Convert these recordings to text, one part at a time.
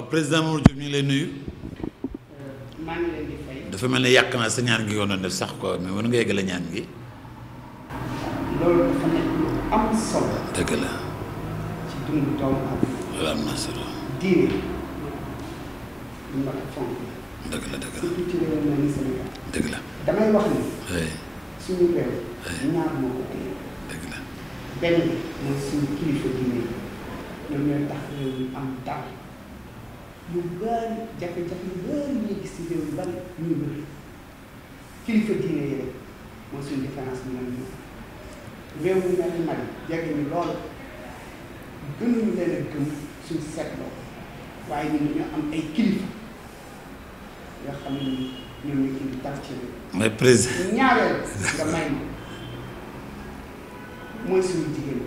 président Mamadou Diop ñu ngi lay nuyu. maa ngi leen di fay. dafa mel ni yàq naa sa ñaan gi yoon def sax quoi mais mën nga yeggale ñaan gi. loolu dafa nekk lu am solo. dëgg la. ci dundu doomu aadama. loolu am na solo. diine lu ma la fonk. dëgg la dëgg la surtout ci réew mi Sénégal. dëgg la. damay wax ni. oui. suñu réew. oui. ñaar moo ko téye. dëgg la. benn bi mooy suñu kilifa diine yi ñoom ñooy tax réew mi am dal yu bari jafe-jafe yu bari ñuy gis ci réew yu bari ñu bëri kilifa diine yi rek mooy suñu différence bi ñoom ñoom réew mi mel ni Mali jege ñu lool gënuñu leen a gëm suñu seetloo waaye ñun dañoo am ay kilifa yoo xam ne ñoom ñu indi dal ci réew. mais président. ñaareel nga may ma mooy suñu jigéen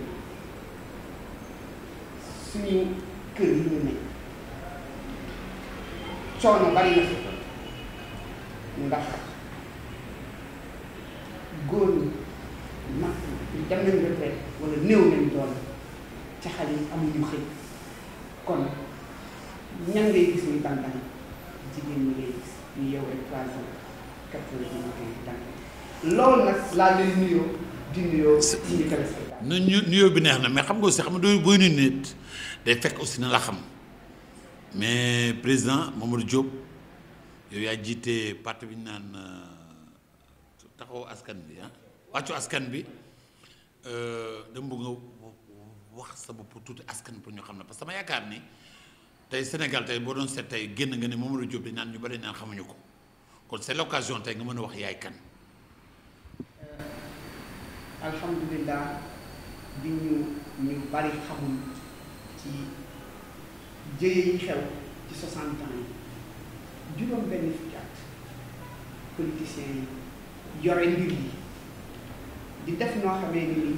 suñu kër yi ñu nekk coono bari na fi ndax góor ñi mag dem nañ retraite wala néew nañ doole ca xale yi amuñu xëy kon ñan ngay gis ñu tàntan jigéen ñi ngay gis ñu yow rek 3 ans 4 heures du matin tàntan loolu nag laa lay nuyoo di nuyoo ñu téléspectateur. nuyoo bi neex na mais xam nga aussi xam nga doo booy nuyu nit day fekk aussi na la xam mais président Mamadou Diop yow yaa jiite parti bi ñu naan taxawu askan bi wàccu askan bi dama bëgg nga wax sa bopp tuuti askan pour ñu xam ne parce que dama yaakaar ni tey Sénégal tey boo doon seet tey génn nga ne Mamadou Diop dañ naan ñu bari naan xamuñu ko kon c'est l'occasion tey nga mën a wax yaay kan. alhamdulilah bi ñu bari xamul ci jëye yi xew ci 60 ans yi juróom benn fukki at politiciens yi yore mbir yi di def noo xamee ni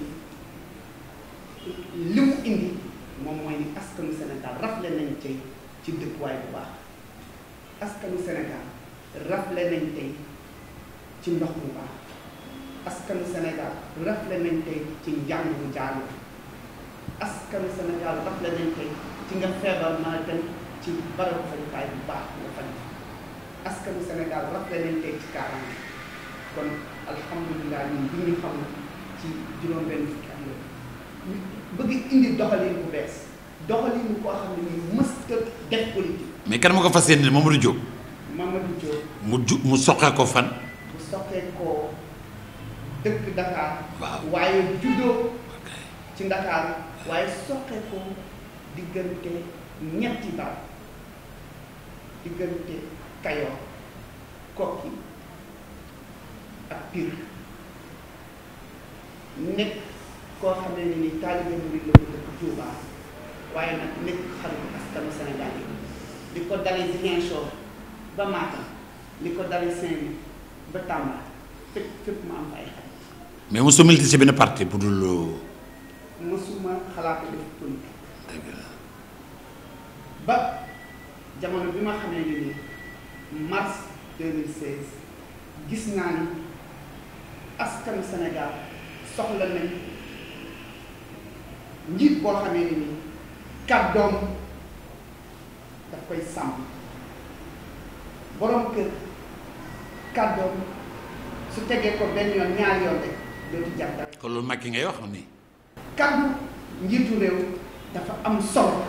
li mu indi moom mooy ni askanu Sénégal rafle nañ tey ci dëkkuwaay bu baax askanu Sénégal rafle nañ tey ci ndox bu baax askanu Sénégal rafle nañ tey ci njàng bu jaar askanu Sénégal rafle nañ tey ci nga feebar mën a dem ci barabu fajukaay bu baax nga faj askanu Sénégal rafle nañ tey ci kaaraange kon alhamdulilah ñun bi ñu xam ci juróom-benn fukki at yooyu bëgg indi doxalin bu bees doxalin koo xam ne nii mësta def politique. mais kan ma ko fas yéene Mamadou Diop. Mamadou Diop. mu soqee ko fan. mu soqee ko dëkk Dakar. waaw waaye juddoo ci Dakar waaye soqee ko diggante ñetti baat diggante Kayoor Kokki ak Pire nekk koo xam ne ni taalibe murid la ko dëkk Touba waaye nag nekk xarit askanu Sénégal yi li ko dalee Ziguinchor ba Matam li ko dalee Saint-Louis ba Tamba fépp mu am ay xarit. mais mosoo milité ci benn parti bu dul. mosuma xalaat def politique. dëgg la. ba jamono bi ma xamee ni nii mars 2016 gis naa ni askanu Sénégal soxla nañ njiit boo xamee ni nii kàddoom daf koy sàmm borom kër kàddoom su tegee ko benn yoon ñaari yoon rek dootu jàpp. kon loolu Macky ngay wax ni. kàddu njiitu réew dafa am solo.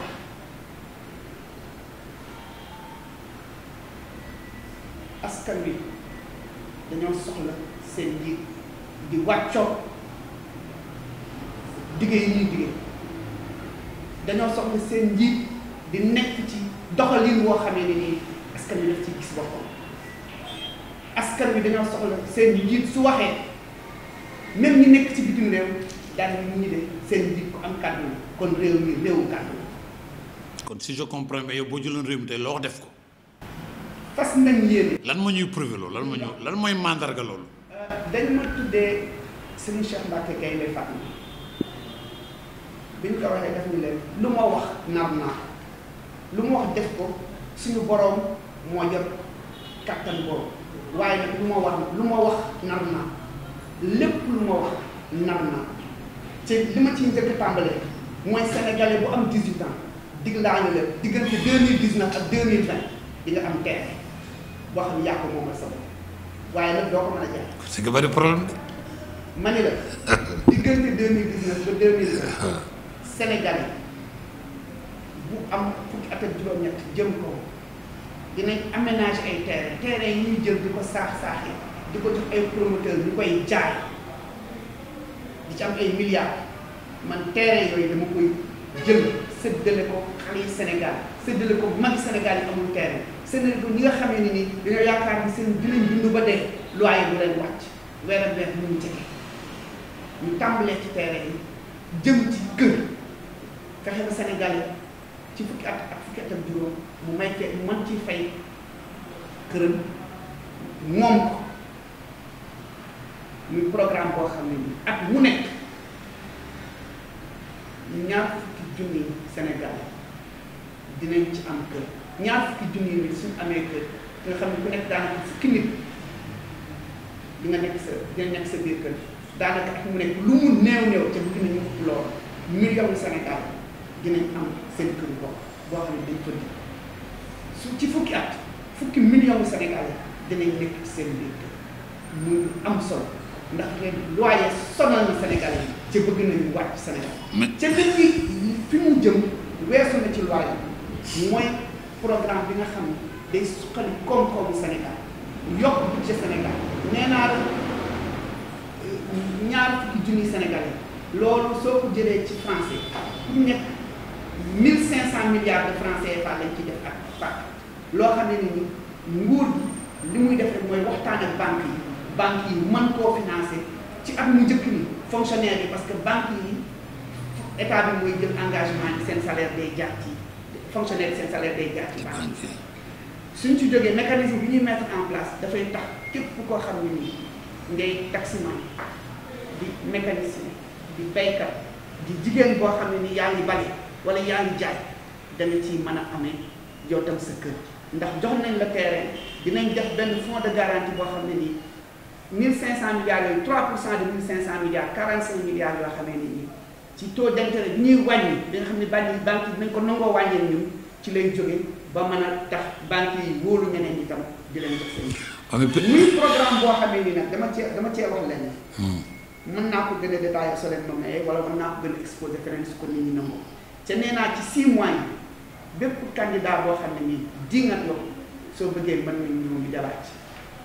askan wi dañoo soxla seen njiit di wàccoo dige yi ñuy dige dañoo soxla seen njiit di nekk ci doxalin woo xamee ne nii askan wi daf ci gis boppam askan wi dañoo soxla seen njiit su waxee même ñi nekk ci bitim réew daal ñu ñi de seen njiit ku am kàddu kon réew mi réewu kàddu. kon si je comprends mais yow boo jëloon réew mi tey loo wax def ko. fas nañ yéene. lan moo ñuy prouvé loolu lan mooy mandarga loolu. dañ ma tuddee Serigne Cheikh Mbacke Gaynde Fatma bi ñu ko waxee def ñu leen lu ma wax nar naa lu ma wax def ko suñu boroom moo yor kattan boroom waaye nag lu ma wax nar naa lépp lu ma wax nar naa te li ma ciy njëkk a tàmbalee mooy sénégalais bu am 18 ans dig laa ñu lépp diggante 2019 ak 2020 di nga am terrain boo xam ne yaa ko moomal sa bopp waaye nag doo ko mën a jaay. c'est que bari problème de. ma ni la diggante 2019 ba 2020 Sénégal bu am fukki at ak juróom-ñett jëm ko dinañ aménager ay terrain yi ñuy jël di ko saax-saaxee di ko jox ay promoteur ñu koy jaay di ci am ay milliards man terrain yooyu dama koy jël séddale ko xale yi Sénégal séddale ko magi Sénégal yi amul terrain séddale ko ñi nga xamee ni dañoo yaakaar ni seen dinañ dund ba dee loyer bu leen wàcc weer ak weer mu jege ñu tàmbalee ci terrain yi jëm ci kër fexe ba Sénégal yi ci fukki at ak fukki at ak juróom mu may fee mën ci fay këram moom ko muy programme boo xam ne nii at mu nekk ñaar fukki junni Sénégal dinañ ci am kër ñaar fukki junni nit suñ amee kër nga xam ne ku nekk daanaka fukki nit di nga nekk sa dina nekk sa biir kër daanaka ak mu nekk lu mu néew ca bëgg nañu lool million Sénégal dinañ am seen kër bopp boo xam ne dañ ko di su ci fukki at fukki million Sénégal dinañ nekk ci seen biir kër muy am solo ndax ren loyer sonal na Sénégal yi ca bëgg nañu wàcc Sénégal ca nit ñi fi mu jëm weesu na ci loyer mooy programme bi nga xam ne day suqali koom-koomu Sénégal yokk budget Sénégal nee naa la ñaar fukki junni Sénégal yi loolu soo ko jëlee ci français ku nekk 1500 milliards de francs CFA lañ ci def ak pàcc loo xam ne ni nguur gi li muy def rek mooy waxtaan ak banque yi mën koo financer ci at mu njëkk ni fonctionnaire yi parce que banque yi état bi mooy jël engagement yi seen salaire day jaar ci fonctionnaire seen salaire day jaar ci banque yi suñ ci jógee mécanisme bi ñuy mettre en place dafay tax képp koo xam ne nii ngay taximan di mécanicien di baykat di jigéen boo xam ne ni yaa ngi bale wala yaa ngi jaay da nga ciy mën a amee yow tam sa kër ndax jox nañ la terrain dinañ def benn fonds de garantie boo xam ne nii 1500 milliards yooyu 3% de 1500 milliards 45 milliards yoo xamee ne nii ci taux d'intérêt bi ñuy wàññi bi nga xam ne banque yi dinañ ko nangoo wàññee ñun ci lay jóge ba mën a tax banque yi wóolu ñeneen ñi tam di leen jox seen muy programme boo xamee ni nag dama cee wax leen mën naa ko gën a détaillé soo leen ma mayee wala mën naa ko gën a exposé feneen su ko nit ñi nangoo te nee naa ci 6 mois yi bépp candidat boo xam ne nii di nga yow soo bëggee mën nañ ñëw ñu débat ci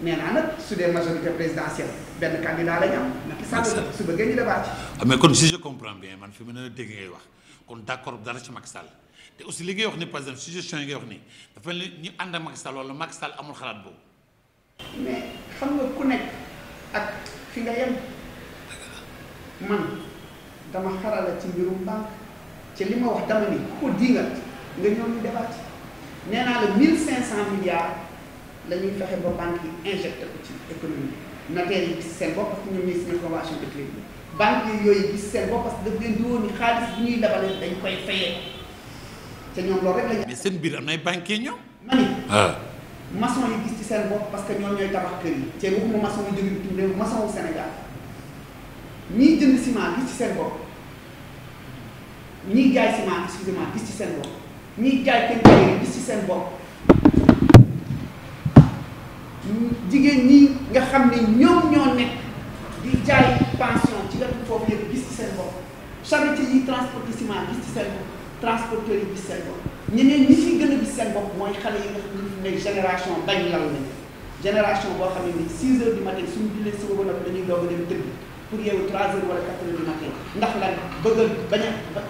nee naa nag su dee majorité présidentielle benn candidat la ñu am Macky Sall su bëggee ñu débat ci mais kon si je comprends bien man fi mu ne la dégg ngay wax kon d'accord dara ci Macky Sall te aussi li ngay wax ni par exemple suggestion yi ngay wax nii dafa mel ni ñu ànd ak Macky Sall wala Macky Sall amul xalaat boobu mais xam nga ku nekk ak fi nga yem man dama xarala ci mbirum banque ci li ma wax dama ni ku ko diingat nga ñëw ñu débat nee naa la 1500 milliards la ñuy fexe ba banque yi injecté ko ci économie notaire yi gis seen bopp parce que ñoom ñooy signé convention de crédit banque yi yooyu gis seen bopp parce que daf leen di woon ni xaalis bi ñuy lebale dañ koy fayee te ñoom loolu rek la ñu. mais seen biir am nay banquier ñoom. ma ni maçon yi gis ci seen bopp parce que ñoom ñooy tabax kër yi te waxuma maçon yi jóge bitim réew maçon wu Sénégal ñiy jënd ciment gis ci seen bopp ñiy jaay ciment excusez-moi gis ci seen bopp ñiy jaay kenn gis ci seen bopp jigéen ñi nga xam ne ñoom ñoo nekk di jaay pension ci wetu foofu yëpp gis ci seen bopp charretier yi transporté ciment gis ci seen bopp transporteurs yi gis seen bopp ñeneen ñi ci gën a gis seen bopp mooy xale yi nga xam ne génération bañ lal nañu génération boo xam ne ni 6 heures du matin suñu jullee suba ba noppi dañuy doog a dem tëdd pour yeewu 3 heures wala 4 heures du matin ndax lan bëgg a bañ a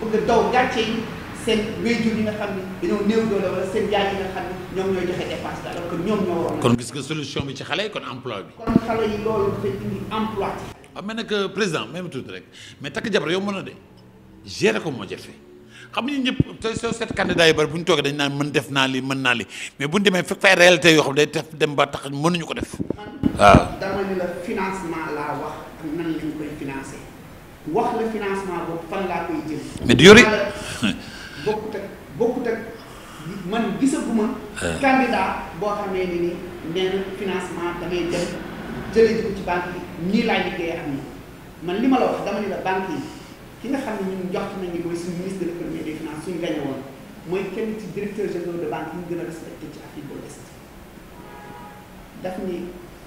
bëgg a daw gàcce yi seen wéyjur yi nga xam ne dañoo néew doole wala seen yaay yi nga xam ne ñoom ñooy joxe dépense bi alors que ñoom ñoo waroon. kon gis nga solution bi ci xale yi kon emploi bi. kon xale yi loolu dafay indi emploi. waaw mais nag président même tuuti rek mais takk jabar yow mën a de gérer ko moo jafe xam nga ñëpp tey soo seet candidat yi bari bu ñu toogee dañ naan mën def naa lii mën naa lii mais bu ñu demee fekk fay réalité yoo xam day def dem ba tax mënuñu ko def. waaw dama ni la financement laa wax ak nan lañ koy financé wax la financement boobu fan laa koy jël. mais du yori. bokkut ak man gisaguma. candidat boo xamee ni nee na financement da ngay dem jëlee ko ci banque yi ñii laay liggéeyee ak ñi man li ma la wax dama ni la banque yi ki nga xam ne ñun jox nañu mooy suñu ministre de l'économie et des finances suñu gañe woon mooy kenn ci directeur général de banque yi ñu gën a respecté ci Afrique de l'Ouest daf ni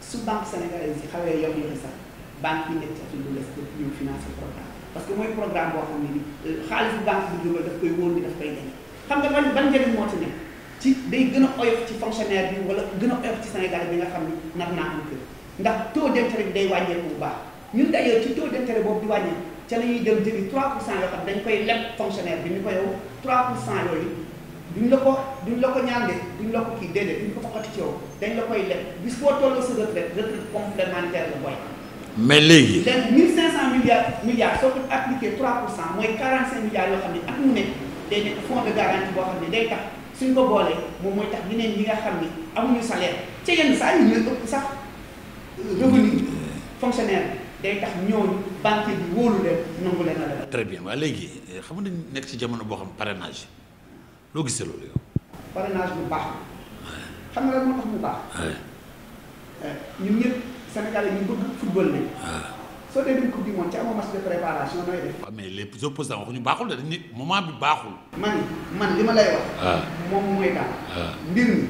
su banque sénégalaise yi xawee yox yoxi sax banque yi nekk ci Afrique de l'Ouest daf ñëw financer programme parce que mooy programme boo xam ne ni xaalis bu banque bi dugal daf koy wóor ni daf koy gañe xam nga ban njëriñ moo ci nekk ci day gën a oyof ci fonctionnaire bi wala gën a oyof ci Sénégal bi nga xam ni nar naa am kër ndax taux d'intérêt bi day wàññeeku bu baax ñun d'ailleurs ci taux d'intérêt boobu di wàññeeku ca la ñuy dem jëli 3% yoo xam dañ koy leb fonctionnaire bi ni ko yow 3% yooyu duñ la ko ñaan de duñ la ko kii déedéet duñ ko fokkati ci yow dañ la koy leb bis boo tolloo sa retraite complémentaire la boy. mais léegi. léegi 1500 milliards soo ko appliqué 3% mooy 45 milliards yoo xam ne at mu nekk day nekk fonds de garantie boo xam ne day tax suñ ko boolee moom mooy tax ñeneen ñi nga xam ni amuñu salaire ca yenn saa yi ñu ëpp sax revenu fonctionnaire day tax ñooñu banque bi wóolu leen nangu leen a lebal. très bien waaye léegi xam nga nekk ci jamono boo xam parrainage loo gisee loolu yow. parrainage bu baax xam nga lan moo tax mu baax. ñun ñëpp Sénégalais ñu bëgg football lañ. soo dee dem coupe du monde ci amoo match de préparation nooy def. waaw mais les opposants waxuñu baaxul de dañ ni moment bi baaxul. man li ma lay wax. moom mooy daal. mbir mi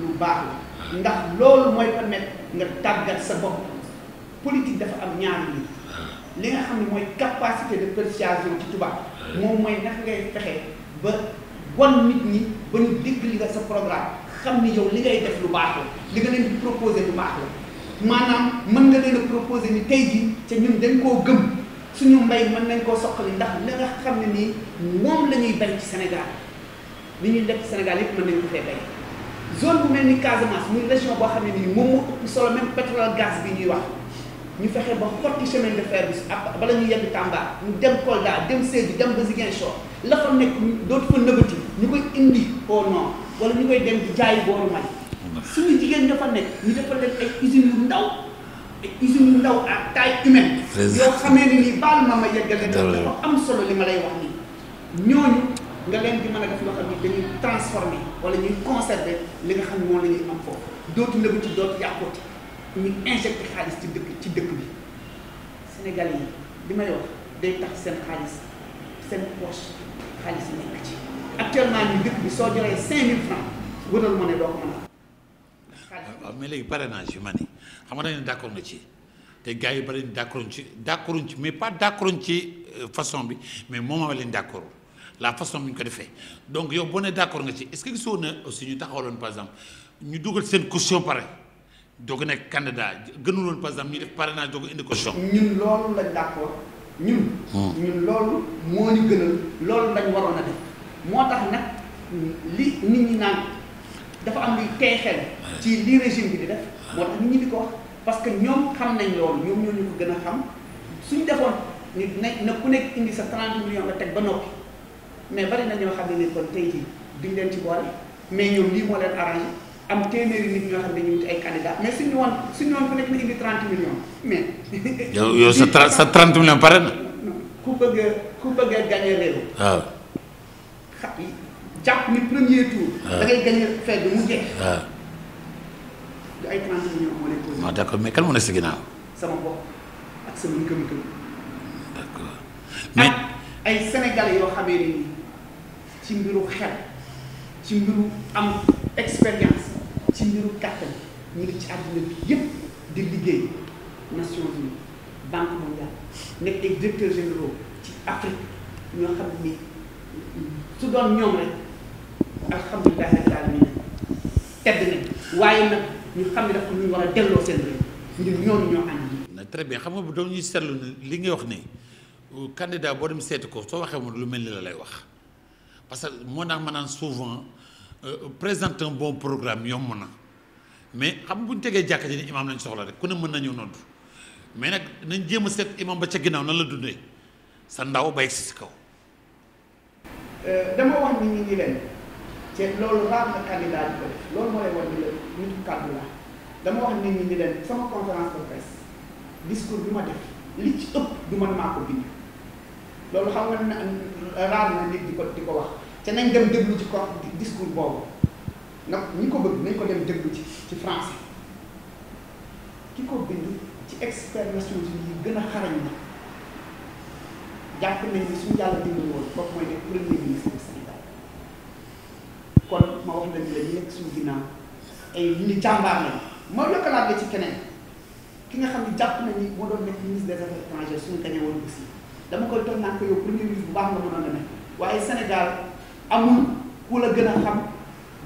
lu baax la. ndax loolu mooy permettre nga tàggat sa bopp. politique dafa am ñaari mbir. li nga xam ne mooy capacité de persuasion ci tubaab. moom mooy naka ngay fexe ba wan nit ñi ba ñu dégg li nga sa programme xam ni yow li ngay def lu baax la li nga leen di proposer lu baax la. maanaam mën nga leen a proposer ni tey jii ca ñun dañ koo gëm suñu mbay mën nañ koo soqali ndax la nga xam ne nii moom la ñuy bay ci Sénégal li ñuy def ci Sénégal yëpp mën nañ ko fee bay zone bu mel ni Casamance muy région boo xam ne nii moom moo ëpp solo même pétrole gaz bi ñuy wax ñu fexe ba xotti chemin de fer bi bala ñuy yegg Tamba ñu dem Kolda dem Sédhiou dem ba Ziguinchor la fa nekk dootu fa nëbëti ñu koy indi au nord wala ñu koy dem di jaayi booru Mali suñu jigéen ña fa nekk ñu defal leen ay usines yu ndaw ay usines yu ndaw à taille humaine yoo xamee ni nii baal ma yeggale dafa am solo li ma lay wax nii ñooñu nga leen di mën a def loo xam ni dañuy transformer wala ñuy conserver li nga xam ne moom la ñuy am foofu dootu nëbëti dootu yàqooti ñu injecté xaalis ci dëkk bi Sénégal yi li may wax day tax seen xaalis seen poche xaalis yi nekk ci actuellement ñu dëkk bi soo joree 5000 francs wëral ma ne doo ko mën a waaw mais léegi parrainage yu ma ni xam nga dañ ne d'accord nga ci te gars yi bari d'accorduñ ci mais pas d'accorduñ ci façon bi mais moment leen d'accord la façon bi ñu ko defee donc yow boo nee d'accord nga ci est-ce que gisoo na aussi ñu taxawaloon par exemple ñu dugal seen caution pare doog a nekk candidat gënuloon par exemple ñu def parrainage doog a indi caution. ñun loolu lañ d'accord ñun loolu moo ñu gënal loolu lañ waroon a def moo tax nag li nit ñi naan dafa am luy tey xel ci li régime bi di def moo tax nit ñi di ko wax parce que ñoom xam nañ loolu ñoom ñoo ñu ko gën a xam suñ defoon ni na ku nekk indi sa 30 millions nga teg ba noppi mais bari na ñoo xam ne ni kon tey jii duñ leen ci boole mais ñoom lii moo leen arrangé am téeméeri nit ñoo xam ne ñu ngi ci ay candidats mais suñu woon ku nekk na indi 30 millions mais. yow sa 30 millions pare na. ku bëgg a gagné réew. waaw. jàpp ni premier tour. da ngay gagné fête bi mu jeex. waaw. du ay 30 millions moo leen posé. non d'accord mais kan moo ne si ginnaaw. sama bopp ak sama ngëm-ngëm. d'accord mais ay sénégalais yoo xamee ne nii ci mbiru xel ci mbiru am expérience ci mbiru kàttan ñu ngi ci àdduna bi yépp di liggéey Nations Unies Banque mondiale nekk ay directeurs généraux ci Afrique ñoo xam ni su doon ñoom rek alhamdulilah rabbil alamin tedd nañ waaye nag ñu xam ne dafa ñu war a delloo seen réew ñun ñooñu ñoo ànd. très bien xam nga doon ñuy seetlu li ngay wax ni candidat boo dem seeti ko soo waxee moom lu mel ni la lay wax parce que moo tax ma naan souvent présenter un bon programme yomb na mais xam nga bu ñu tegee jàkka ji ni imam lañ soxla rek ku ne mën nañu nodd mais nag nañ jéem a seet imam ba ca ginnaaw nan la dundee sa ndaw ba yegg si kaw. dama wax nit ñi ni leen te loolu raar na candidat bi ko def loolu moo lay wax ni leen nit kàddu la dama wax nit ñi ni leen sama conférence de presse discours bi ma def li ci ëpp du man maa ko bind loolu xam nga ne raar na nit di ko wax te nañ dem déglu ci ko discours boobu nag ñi ko bëgg nañ ko dem déglu ci français ki ko bind ci expert Nations Unies yi gën a xarañ na jàpp nañ ni suñu yàlla dimbali woon kooku mooy nekk premier ministre du Sénégal wax la ni la ñu nekk suñu ginnaaw ay ñu jàmbaar lañ ma yokkalaat la ci keneen ki nga xam ne jàpp na ni moo doon nekk ministre des affaires étrangères suñu gañe woon aussi dama koy toog naan ko yow premier ministre bu baax nga mënoon a nekk waaye Sénégal amul ku la gën a xam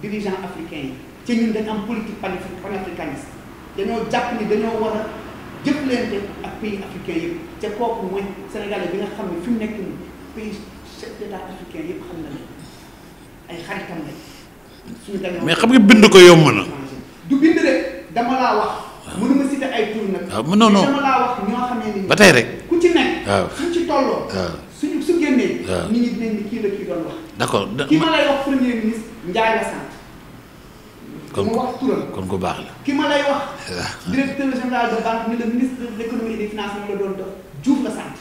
dirigeant africain yi ci ñun dañ am politique panafricaniste dañoo jàpp ni dañoo war a jëflante ak pays africain yëpp te kooku mooy sénégalais bi nga xam ne fi mu nekk nii pays chef d'état africain yëpp xam na ne ay xaritam lañ suñu gañe mais xam nga bind ko yomb na. du bind rek dama laa wax. mënuma citer ay tur nag. waaw non non dama laa wax ñoo xamee ni. ba tey rek ku ci nekk. waaw suñ ci tolloo. waaw su génnee. waaw nit ñi dinañ ni kii la kii doon wax. d'accord ki ma lay wax premier ministre Ndiaye la sant. kon ma wax turam. kon ku baax la. ki ma lay wax. directeur général de banque ni le ministre de l'économie et des finances la doon def Diouf la sant.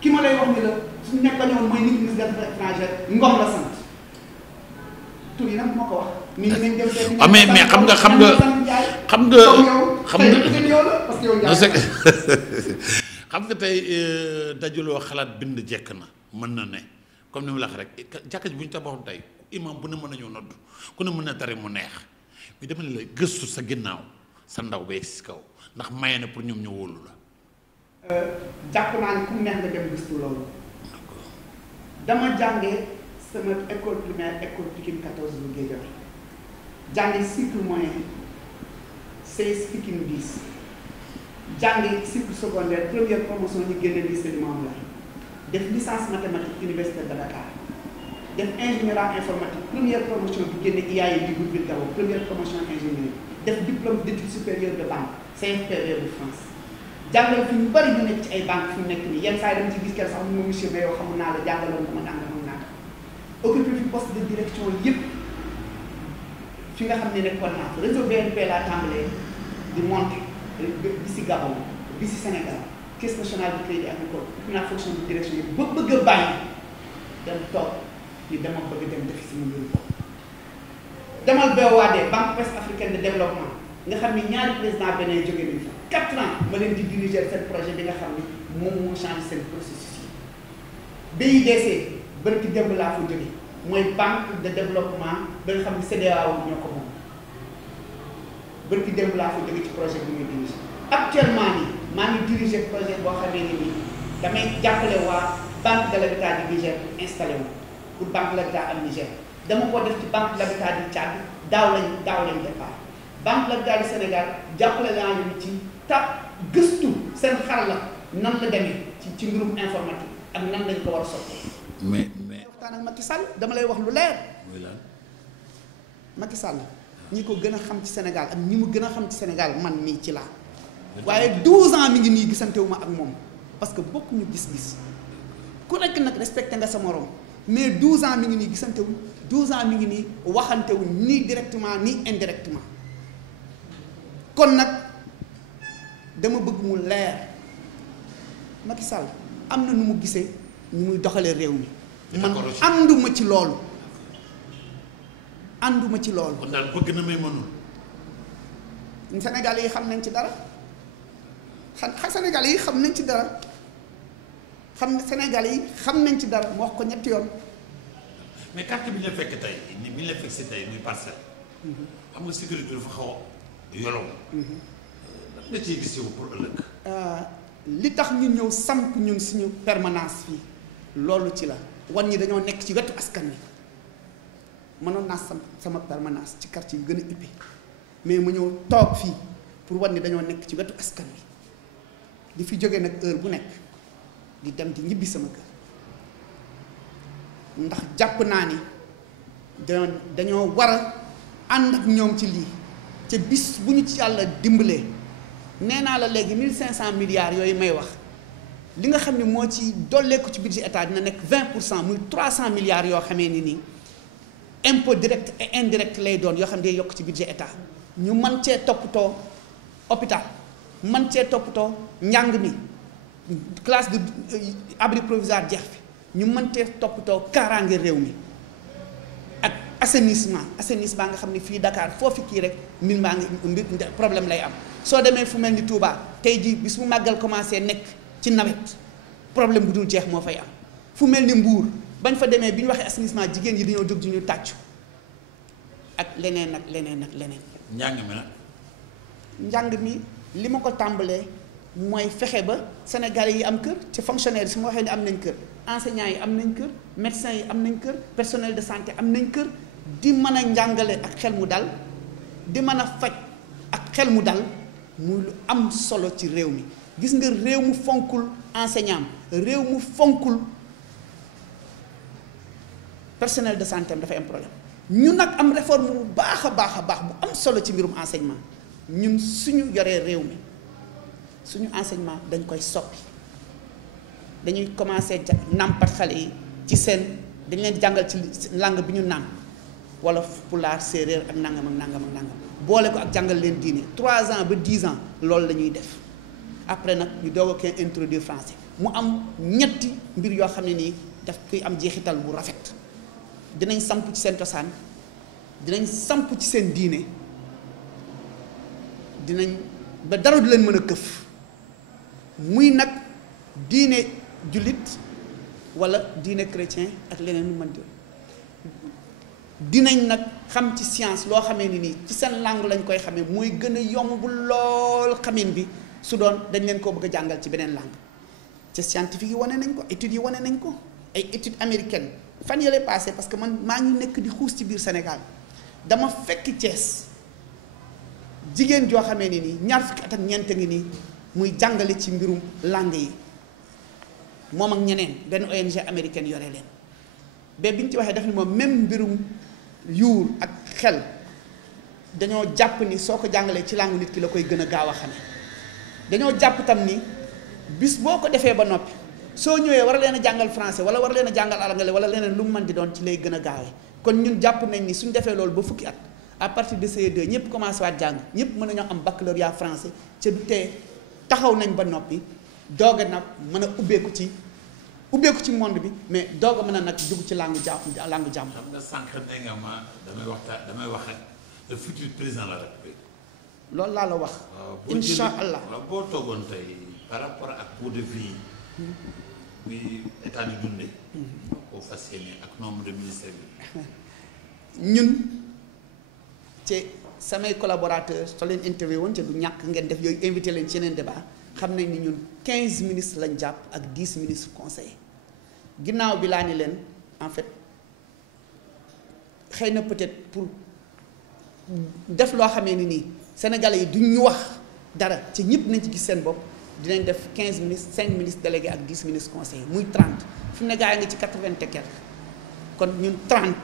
ki ma lay wax ni la suñu nekk bañoon mooy nit ministre des affaires étrangères Ngom la sant. tur yi nag moo ko wax. nit ñi nañ dem seen. mais xam nga parce que yow xam nga tey dajuloo xalaat bind jekk na mën na ne comme ni mu la wax rek jàkka ji bu ñu tabaxoon tey imam bu ne mën nañoo nodd ku ne mën na tari mu neex mais dama ne la gëstu sa ginnaaw sa ndaw ba si kaw ndax maye na pour ñoom ñu wóolu la. jàpp naa ne ku neex nga dem gëstu loolu. dama jàngee. sama école primaire école Pikine 14 bu Guédiawaye jàngi cycle moyen 16 Pikine 10 jàngi cycle secondaire première promotion ñu génne lycée Limamoulaye def licence mathématique université de Dakar def ingénierie informatique première promotion bu génne IAE Libreville Gabon première promotion ingénierie def diplôme d'études supérieures de banque CFPB bu France jàngal fi ñu bari ñu nekk ci ay banque fi mu nekk nii yenn saa yi dama ci gis kenn sax mu monsieur Mbaye yoo xamul naa la jàngaloon dama nangam naa occupé fi poste de direction yëpp fi nga xam ne nekkoon naa ko réseau BNP laa tàmbalee di monter bi si Gabon bi si Sénégal caisse nationale du crédit agricole fi naa fonction de direction yëpp ba bëgg a bàyyi dem toog ni dama bëgg dem defi sama mbiru bopp demal BOAD banque ouest africaine de développement nga xam ni ñaari président beneen jóge nañ fa 4 ans ma leen di diriger seen projet bi nga xam ni moom moo changé seen processus yi BIDC bërëb ci démb laa fa jóge mooy banque de développement ba nga xam ne CEDEAO ñoo ko moom bërëb ci démb laa fa jóge ci projet bi muy diriger actuellement nii maa ngi diriger projet boo xamee ni nii damay jàppale waa banque de l'habitat du Niger pour installé wu pour banque de l'habitat am Niger dama ko def ci banque de l'habitat du Tchad daaw lañ départ banque de l'habitat du Sénégal jàppale naa leen ci gëstu seen xarala nan la demee ci mbirum informatique ak nan lañ ko war a sottee. mais waxtaan ak Macky Sall dama lay wax lu leer. Macky Sall ñi ko gën a xam ci Sénégal ak ñi mu gën a xam ci Sénégal man mii ci laa. waaye 12 ans mi ngi nii gisantewuma ak moom parce que bokkuñu gis-gis ku nekk nag respecté nga sa morom mais 12 ans mi ngi nii gisantewuñ 12 ans mi ngi nii waxantewuñ ni directement ni indirectement kon nag dama bëgg mu leer Macky Sall am na nu mu gisee ñu muy doxalee réew mi. man ànduma ci loolu. ànduma ci loolu. kon daal bëgg na may mënul. Sénégal yi xam nañ ci dara Sénégal yi xam nañ ci dara Sénégal yi xam nañ ci dara mu wax ko ñetti yoon. mais carte bi ñu la fekk tey ni bi ñu la fekk si tey muy parcelle. xam nga sécurité dafa xaw a yolom. lan nga ciy gis yow pour ëllëg. li tax ñu ñëw samp ñun suñu permanence fii loolu ci la wan ñi dañoo nekk ci wetu askan wi mënoon naa samp sama permanence ci quartier yu gën a ippi mais mu ñëw toog fii pour wan ni dañoo nekk ci wetu askan wi di fi jóge nag heure bu nekk di dem di ñibbi sama kër ndax jàpp naa ni dañoo war a ànd ak ñoom ci lii te bis bu ñu ci yàlla dimbalee nee naa la léegi 1500 milliards yooyu may wax li nga xam ne moo ci dolleeku ci budget état dina nekk 20% muy 300 milliards yoo xamee ni nii impôt direct et indirect lay doon yoo xam ne day yokk ci budget état ñu mën cee toppatoo hôpital mën cee toppatoo njàng mi classe de abri provisoire jeex fi ñu mën cee toppatoo kaaraange réew mi ak assainissement nga xam ne fii Dakar foofu kii rek mbir maa ngi problème lay am soo demee fu mel ni Touba tey jii bis mu màggal commencé nekk ci nawet problème bu dul jeex moo fay am fu mel ni Mbour bañ fa demee bi ñu waxee assainissement jigéen yi dañoo jóg di ñu tàccu ak leneen ak leneen ak leneen. njàng mi nag. njàng mi li ma ko tàmbalee mooy fexe ba sénégalais yi am kër ci fonctionnaire yi su ma waxee ne am nañ kër enseignants yi am nañ kër médecins yi am nañ kër personnel de santé am nañ kër di mën a njàngale ak xel mu dal di mën a faj ak xel mu dal muy lu am solo ci réew mi. gis nga réew mu fonkul enseignant réew mu fonkul personnel de santé am dafay am problème ñu nag am réforme bu baax a baax bu am solo ci mbirum enseignement ñun suñu yoree réew mi suñu enseignement dañ koy soppi dañuy commencer nàmpat xale yi ci seen dañ leen jàngal ci langue bi ñu nàmp wala pulaar séeréer ak nangam ak nangam ak nangam boole ko ak jàngal leen diine 3 ans ba 10 ans loolu la ñuy def après nag ñu doog a koy introduire français mu am ñetti mbir yoo xam ne nii daf koy am jeexital bu rafet dinañ samp ci seen cosaan dinañ samp ci seen diine dinañ ba dara du leen mën a këf muy nag diine jullit walla diine chrétien ak leneen lu mën dinañ nag xam ci science loo xamee ni nii ci seen langue lañ koy xamee mooy gën a yomb bu lool xamin bi su doon dañ leen koo bëgg a jàngal ci beneen langue ci scientifique yi wane nañ ko études yi wane nañ ko ay études américaines fan yële passé parce que man maa ngi nekk di xuus ci biir Sénégal dama fekk Thiès jigéen joo xamee ni nii ñaar fukki at ak ñeent ngi nii muy jàngale ci mbirum langue yi moom ak ñeneen benn ONG américaine yore leen ba bi ñu ci waxee daf ni moom même mbirum yuur ak xel dañoo jàpp ni soo ko jàngalee ci langue nit ki la koy gën a gaaw a xamee dañoo jàpp tam ni bis boo ko defee ba noppi soo ñëwee war a leen a jàngal français wala war a leen a jàngal anglais wala leneen lu mu mën di doon ci lay gën a gaawee kon ñun jàpp nañ ni suñ defee loolu ba fukki at à partir de CE2 ñëpp commencé waat jàng ñëpp mën nañoo am baccalauréat français ca du tee taxaw nañ ba noppi doog a nag mën a ubbeeku ci monde bi mais doog a mën a nag dugg ci langue jàmm. xam nga sànq ne nga ma damay wax ak le futur président de la République. loolu laa la wax. incha allah waaw boo toogoon tey par rapport ak coût de vie bi état di dundee. koo fas yéene ak nombre de ministères bi. ñun ci samay collaborateurs soo leen interview woon te du ñàkk ngeen def yooyu invité leen ci yeneen débat xam nañ ni ñun 15 ministres lañ jàpp ak 10 ministres conseillers ginnaaw bi laa ni leen en fait xëy na peut-être pour def loo xamee ni nii Sénégalais yi duñ ñu wax dara ci ñëpp nañ ci gis seen bopp dinañ def 15 ministres 5 ministres délégués ak 10 ministres conseillers muy 30 fi mu ne gaa yi nga ci 80 et quelques kon ñun 30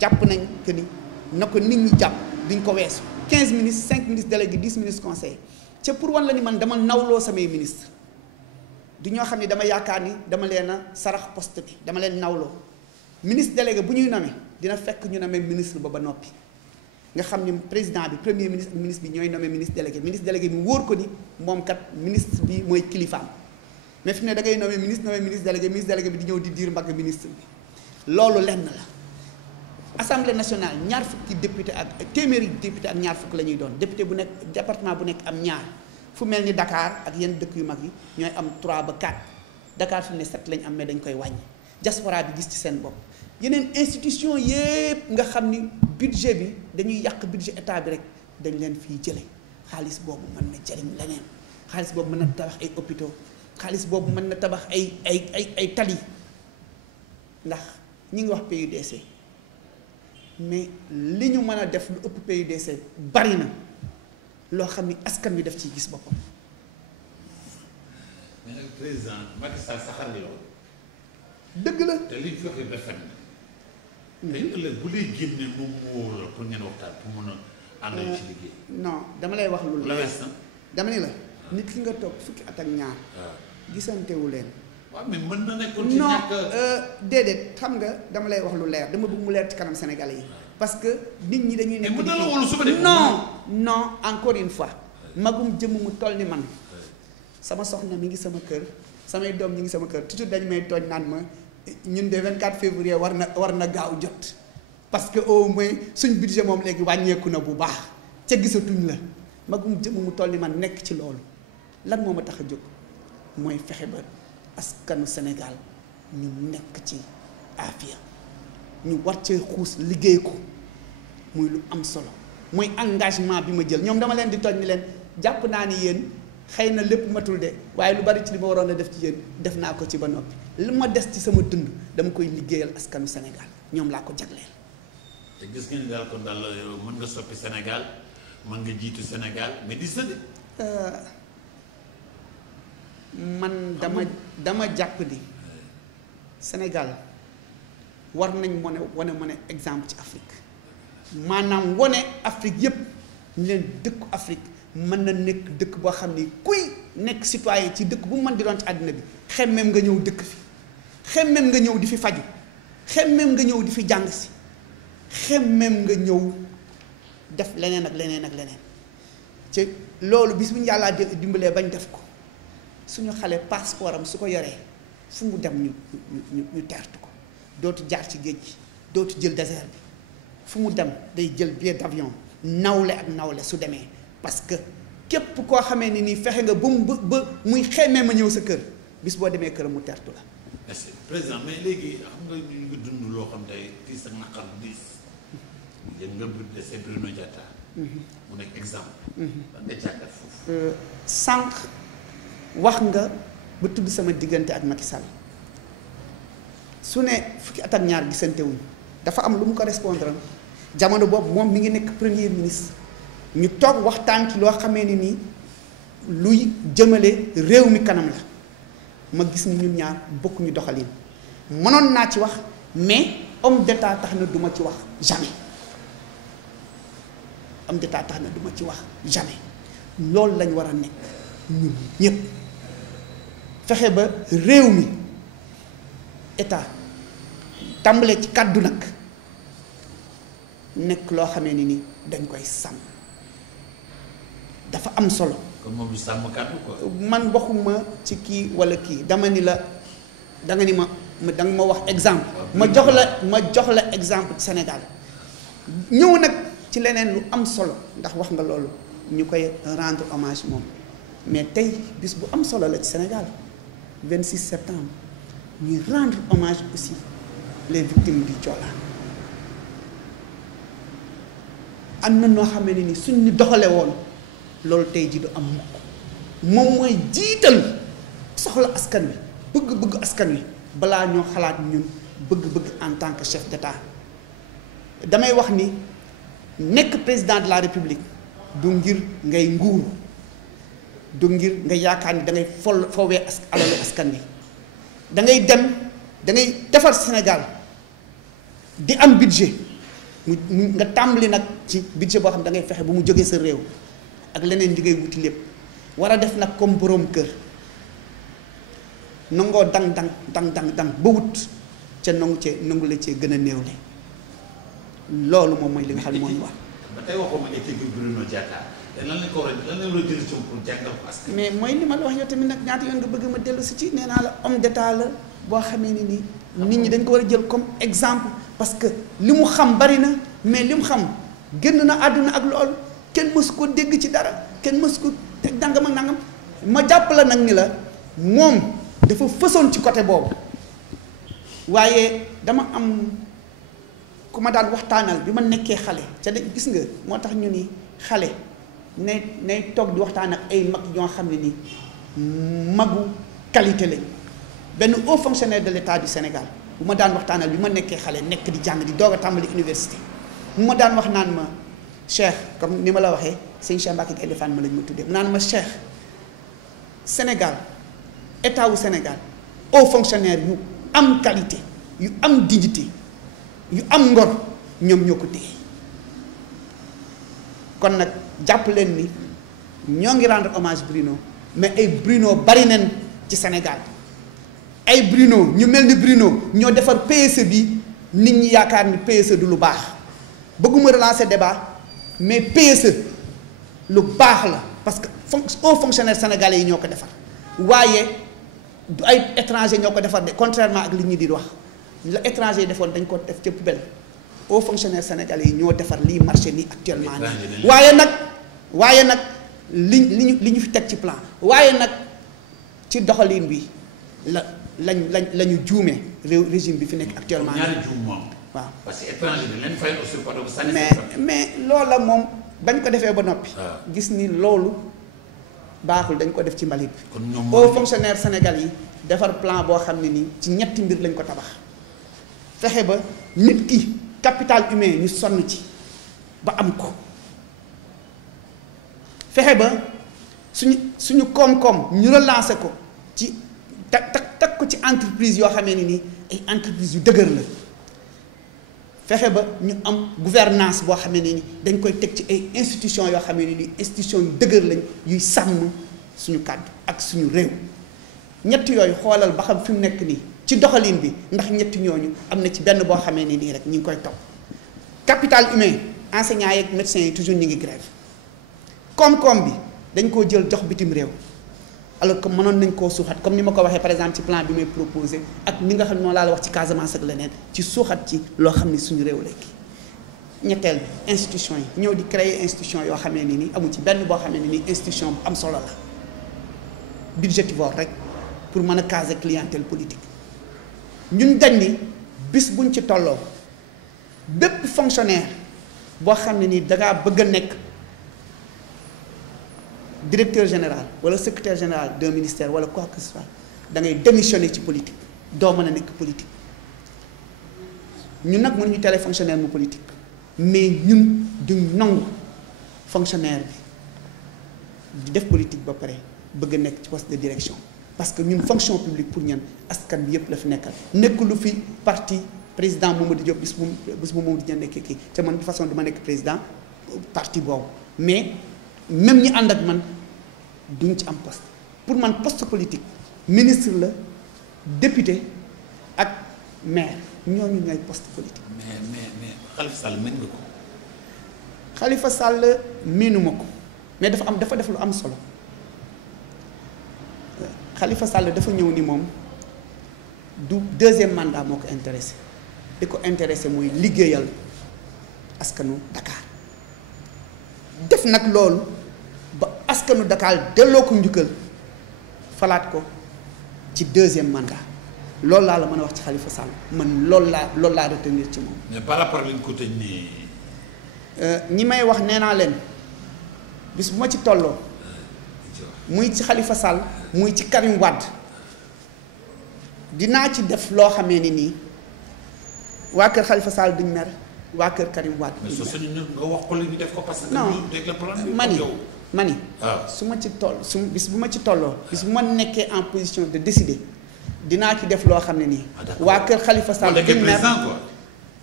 jàpp nañ que ni na ko nit ñi jàpp duñ ko weesu 15 ministres 5 ministres délégués 10 ministres conseillers ca pour wan la ni man dama nawloo samay ministre du ñoo xam ne dama yaakaar ni dama leen a sarax poste bi dama leen nawloo ministre délégué bu ñuy nommé dina fekk ñu nommé ministre ba noppi nga xam ni président bi premier ministre ak ministre bi ñooy nommé ministre délégué mi wóor ko ni moom kat ministre bi mooy kilifaam mais fi mu ne da ngay nommé ministre délégué bi di ñëw di diir mbagg ministre bi loolu lenn la. Assemblée nationale ñaar fukki député ak téeméeri député ak ñaar fukk la ñuy doon député bu nekk département bu nekk am ñaar fu mel ni Dakar ak yenn dëkk yu mag yi ñooy am 3 ba 4 Dakar fi mu ne 7 lañ am mais dañ koy wàññi diaspora bi gis ci seen bopp. yeneen institution yépp nga xam ni budget bi dañuy yàq budget état bi rek dañ leen fiy jële xaalis boobu mën na jëriñ leneen xaalis boobu mën na tabax ay hôpitaux xaalis boobu mën na tabax ay tali ndax ñi ngi wax PUDC. mais li ñu mën a def lu ëpp PUDC bari na loo xam ni askan wi daf ciy gis boppam. mais nag président Macky Sall saxar yow. dëgg la te liñ fi waxee rafet na. tey ëllëg bu lay génne moom mu wóor la pour ngeen waxtaan pour mën a ànd ci liggéey. non dama lay wax lu la wees na. dama ni la nit ki nga toog fukki at ak ñaar. waaw gisantewu leen. waaw mais mën na nekkoon ci ñàkk déedéet xam nga dama lay wax lu leer dama bëgg mu leer ci kanam Sénégalais yi parce que nit ñi dañuy nekk. mën na la wóolu suba de. non encore une fois magum jëmm mu toll ni man sama soxna mi ngi sama kër samay doom ñi ngi sama kër toujours dañu may tooñ naan ma ñun de 24 février war na gaaw jot parce que au moins suñ budget moom léegi wàññeeku na bu baax ca gisatuñ la magum jëmm mu toll ni man nekk ci loolu lan moo ma tax a jóg mooy fexe ba askanu Sénégal ñu nekk ci aafiya ñu war cee xuus liggéey ko muy lu am solo muy engagement bi ma jël ñoom dama leen di toj ni leen jàpp naa ni yéen xëy na lépp matul de waaye lu bari ci li ma waroon a def ci yéen def naa ko ci ba noppi li ma des ci sama dund dama koy liggéeyal askanu Sénégal ñoom laa ko jagleel. te gis nga ni daal kon daal mën nga soppi Sénégal mën nga jiitu Sénégal mais di sëñ. man dama jàpp ni Sénégal war nañ wane exemple ci Afrique maanaam wane Afrique yépp ñu leen dëkku Afrique mën na nekk dëkk boo xam ni kuy nekk citoyen ci dëkk bu mën di doon ci àddina bi xemmeem nga ñëw dëkk fi xemmeem nga ñëw di fi faju xemmeem nga ñëw di fi jàng si xemmeem nga ñëw def leneen ak leneen ak leneen ci loolu bis bu ñu yàllaa dimbalee bañ def ko suñu xale passeport am su ko yoree fu mu dem ñu tertu ko dootu jaar ci géej gi dootu jël désert bi fu mu dem day jël billet d'avion nawle ak nawle su demee parce que képp koo xamee ni nii fexe nga ba muy xemmee ma ñëw sa kër bis boo demee këram mu tertu la. merci président mais léegi xam nga ñu ngi dund loo xam tey tiis ak naqar diis yéen nga dese Bruno Diatta mu nekk exemple. da nga jàngat foofu. sànq wax nga ba tudd sama diggante ak Macky Sall su ne fukki at ak ñaar gisante wuñ dafa am lu mu ko répondre jamono boobu moom mi ngi nekk premier ministre ñu toog waxtaan ci loo xamee ni nii luy jëmale réew mi kanam la ma gis ni ñun ñaar bokkuñu doxalin mënoon naa ci wax mais homme d'état tax na duma ci wax jamais homme d'état tax na duma ci wax jamais loolu lañ war a nekk ñun ñëpp fexe ba réew mi état tàmbalee ci kàddu nag nekk loo xamee ni dañ koy sàmm dafa am solo. kon moom du sàmm kàddu quoi. man waxuma ci kii walla kii dama ni la danga ni ma danga ma wax exemple. ma jox la exemple Sénégal ñëw nag ci leneen lu am solo ndax wax nga loolu ñu koy rendre hommage moom mais tey bis bu am solo la ci Sénégal 26 septembre ñuy rendre hommage aussi les victimes du Joola. am na noo xamee ne ni suñ ñu doxale woon loolu tey ji du am mukk moom mooy jiital soxla askan wi bëgg-bëgg askan wi balaa ñoo xalaat ñun bëgg-bëgg en tant que chef d'État. damay wax ni nekk président de la République du ngir ngay nguuru du ngir nga yaakaar ni da ngay foowee alalu askan wi da ngay dem da ngay defar Sénégal di am budget mu nga tàmbali nag ci budget boo xam ne da ngay fexe ba mu jógee sa réew ak leneen li ngay wuti lépp war a def nag comme boroom kër nangoo dang ba wut ca nangu la cee gën a néewle loolu moom mooy li nga xam ne mooy wax. ba tey waxoo ma équipe Bruno Diatta lan la ko war a lan la jël ci pour jàngal ko askan. mais mooy li ma la wax yow tamit nag ñaata yoon nga bëgg ma dellu si ci nee naa la homme d'état la boo xamee ni nii nit ñi dañ ko war a jël comme exemple parce que li mu xam bari na mais li mu xam génn na àdduna ak loolu kenn mësu ko dégg ci dara kenn mësu ko teg dangam ak nangam ma jàpp la nag ni la moom dafa fësoon ci côté boobu waaye dama am ku ma daan waxtaanal bi ma nekkee xale ca de gis nga moo tax ñu ni xale nay toog di waxtaan ak ay mag ñoo xam ne nii magu qualité lañ benn haut fonctionnaire de l'État du Sénégal bu ma daan waxtaanal bi ma nekkee xale nekk di jàng di doog a tàmbali université mu ma daan wax naan ma Cheikh comme ni ma la waxee sëñ Cheikh Mbacké Gaïndé Fatma lañ ma tuddee mu naan ma Cheikh Sénégal état wu Sénégal haut fonctionnaire yu am qualité yu am dignité yu am ngor ñoom ñoo ko téye kon nag jàpp leen ni ñoo ngi rendre hommage Bruno mais ay Bruno bari nañ ci Sénégal ay Bruno ñu mel ni Bruno ñoo defar PSE bi nit ñi yaakaar ni PSE du lu baax bëgguma relancer débat mais PSE lu baax la parce que haut fonctionnaire sénégalais yi ñoo ko defar waaye du ay étranger ñoo ko defar de contrairement ak li ñu di wax la étranger yi defoon dañ ko def ca poubelle haut fonctionnaire sénégalais yi ñoo defar lii marché nii actuellement nii waaye nag li ñu fi teg ci plan waaye nag ci doxalin bi la ñu juumee régime bi fi nekk actuellement. ñaari juum moom. waaw parce que étranger dañ leen fayal aussi par exemple. mais loola moom bañ ko defee ba noppi. waaw gis ni loolu baaxul dañ ko def ci mbalit bi. kon ñoom au fonctionnaire Sénégal yi defar plan boo xam ne nii ci ñetti mbir lañ ko tabax fexe ba nit ki capital humain ñu sonn ci ba am ko fexe ba suñu koom-koom ñu relancer ko ci teg ko ci entreprise yoo xamee ni nii ay entreprise yu dëgër la fexe ba ñu am gouvernance boo xamee ne ni dañ koy teg ci ay institutions yoo xamee ne ni institutions yu dëgër lañ yuy sàmm suñu kàddu ak suñu réew ñett yooyu xoolal ba xam fi mu nekk nii ci doxalin bi ndax ñetti ñooñu am na ci benn boo xamee ne nii rek ñu ngi koy topp capital humain enseignants yeeg médecins yi toujours ñu ngi grève koom-koom bi dañ koo jël jox bitim réew alors que mënoon nañ koo suuxat comme ni ma ko waxee par exemple ci plan bi may proposé ak ni nga xam ne moom laa la wax ci Casamance ak leneen ci suuxat ci loo xam ne suñu réew léegi ñetteel bi institution yi ñëw di créer institution yoo xamee ni nii amu ci benn boo xamee ne nii institution bu am solo la budgétivore rek pour mën a caser clientèle politique ñun dañ ni bis buñ ci tolloo bépp fonctionnaire boo xam ne nii dangaa bëgg a nekk directeur général wala secrétaire général d'un ministère wala quoi que ce soit da ngay démissionner ci politique doo mën a nekk politique ñun nag mënuñu tere fonctionnaire mu politique mais ñun duñ nangu fonctionnaire bi di def politique ba pare bëgg a nekk ci poste de direction parce que ñun fonction publique pour ñan askan bi yëpp la fi nekkal nekk lu fi parti président Mamadou Diop bis bu Mamadou Diop nekkee kii te man de façon dama nekk président parti boobu mais même ñi ànd ak man duñ ci am poste pour man poste politique ministre la député ak maire ñooñu ñooy poste politique. mais Khalifa Sall mën nga ko. Khalifa Sall miinuma ko mais dafa def lu am solo Khalifa Sall dafa ñëw ni moom du deuxième mandat moo ko intéressé li ko intéressé mooy liggéeyal askanu Dakar def nag loolu ba askanu Dakar delloo ko njukkal falaat ko ci deuxième mandat loolu laa la mën a wax ci Khalifa Sall man loolu laa retenir ci moom. mais par rapport lañ ko tëj nii. ñi may wax nee naa leen bis bu ma ci tolloo muy ci Khalifa Sall muy ci Karim Wade dinaa ci def loo xamee ni nii waa kër Khalifa Sall duñ mer waa kër Karim Wade. mais soo sañoon nga wax ko li ñu def ko parce que. non mani su ma ci toll bis bu ma ci tolloo bis bu ma nekkee en position de décider dinaa ci def loo xam ne nii. waa kër Khalifa Sall duñ mer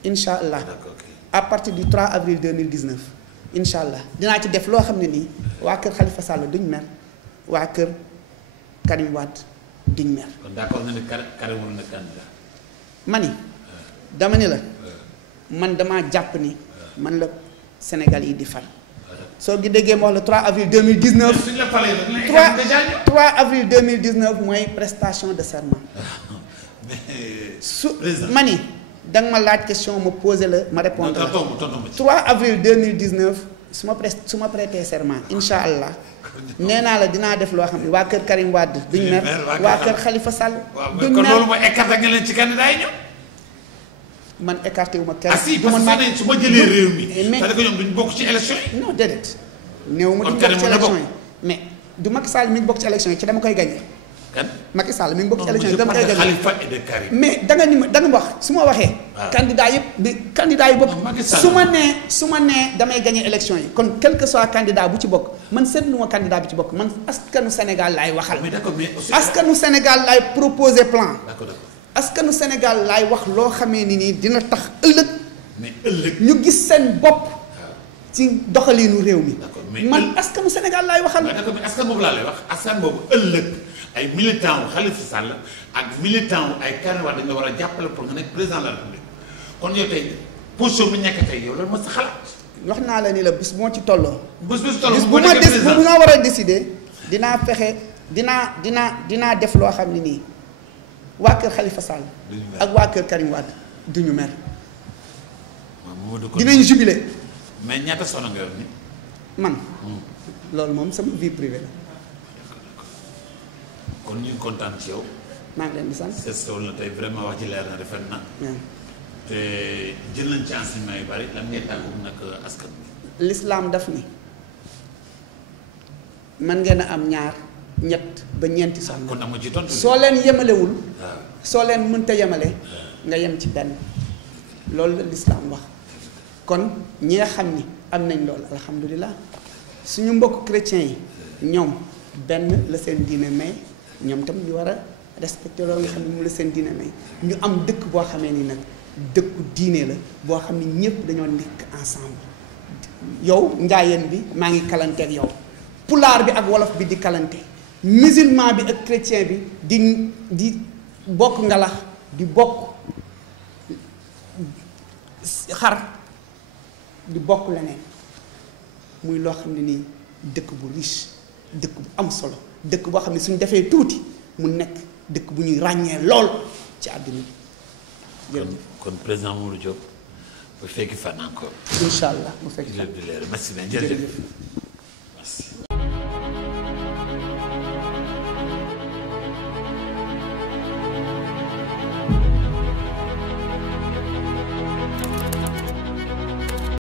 incha allah à partir du 3 avril 2019 incha allah dinaa ci def loo xam ne nii waa kër Khalifa Sall duñ mer waa kër Karim Wade duñ mer. kon d'accord nga ne Karim wala na candidat. mani dama ni la man damaa jàpp ni man la Sénégal yi di fal. soo gi déggee ma wax le 3 avril 2019. suñ la falee nag 3 avril 2019 mooy prestation de serment. su mani da nga ma laaj question ma posé la ma répondre la 3 avril 2019 su ma prêter serment incha allah nee naa la dinaa def loo xam ne waa kër Karim Wade duñ mer waa kër Khalifa Sall duñ mer. kon loolu mooy écarté nga leen ci candidat yi ñoom. man écarté wu ma kenn. si parce que su ma jëlee réew mi. mais c'est-à-dire que ñoom duñ bokk ci élection yi. non déedéet. néew ma duñ bokk ci élection yi mais du Macky Sall mi ngi bokk ci élection yi ci dama koy gagné. kan Macky Sall mi ngi bokk ci élection yi dama koy gagné. Khalifa et de Karim. mais da nga wax su ma waxee. candidat yëpp mais candidat yi bokk. su ma nee damay gagné élection yi kon quel que soit candidat bu ci bokk man seetlu ma candidat bi ci bokk man askanu Sénégal laay waxal. mais d'accord mais aussi askanu Sénégal laay proposer plan. d'accord. askanu Sénégal laay wax loo xamee ni nii dina tax ëllëg. mais ëllëg ñu gis seen bopp. ci doxaliinu réew mi. mais man askanu Sénégal laay waxal. d'accord mais askan boobu laa lay wax askan boobu ëllëg ay militants wu Khalifa Sall ak militants wu ay Karim Wade dañ la war a jàppale pour nga nekk président de la République kon yow tey position bi nekk tey yow loolu ma sa xalaat. wax naa la ni la bis bu ma ci tolloo. bis bu ma war a décider dinaa fexe dinaa def loo xam ne nii. waa kër Khalifa Sall ak waa kër Karim Wade duñu mer dinañ jubilé. mais ñaata soxna nga yor ni man loolu moom sama vie privée la. kon ñu ngi kontaan ci yow maa ngi leen di sant. seet si na tey vraiment wax ci leer na rafet na. te jël nañ ci enseignement yu bari lan ngay tàggu nag askan bi. l'islam daf ni man ngeen a am ñaar ñett ba ñeenti soxna. kon am nga ci tontu. soo leen yemalewul. soo leen mënta yemale. nga yem ci benn. loolu la l'islam wax kon ñi nga xam ni am nañ loolu alhamdulilah suñu mbokk chrétiens yi ñoom benn la seen diine may ñoom tam ñu war a respecté loolu nga xam ne mu la seen diine may ñu am dëkk boo xamee ni nag dëkku diine la boo xam ne ñëpp dañoo nekk ensemble yow njaayeen bi maa ngi kalante ak yow pulaar bi ak wolof bi di kalante musulman bi ak chrétien bi di bokk ngalax di bokk xar di bokk leneen muy loo xam ne nii dëkk bu riche dëkk bu am solo dëkk boo xam ne suñ defee tuuti mu nekk dëkk bu ñuy ràññee lool ci àddina bi. kon président Mamadou Diop bu fekki fan encore. incha allah bu fekki fan. merci bien jërëjëf.